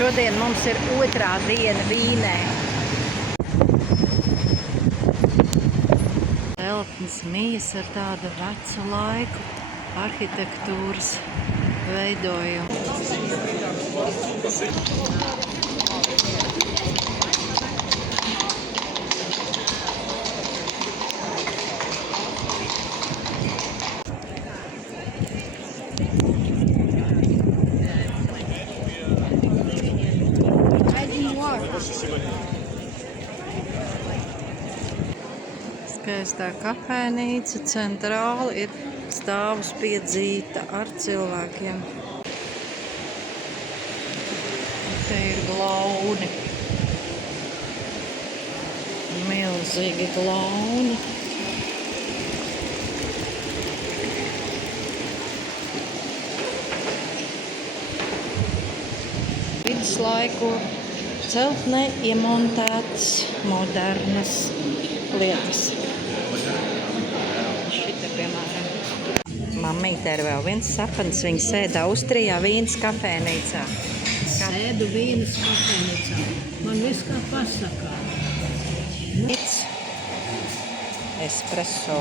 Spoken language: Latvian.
Šodien mums ir otrā diena Vīnē. Celtnes mijas ar tādu vecu laiku arhitektūras veidojumu. Skaistā kafejnīca centrāli ir stāvus piedzīta ar cilvēkiem. Te ir glauni. Milzīgi glauni. Viduslaiku celtnē iemontētas modernas lietas. Šita, piemēram. Mammīte ir vēl viens sapnis. Viņa sēda Austrijā Vīnes kafejnīcā. Sēdu Vīnes kafejnīcā. Man viss kā pasakā. Espresso.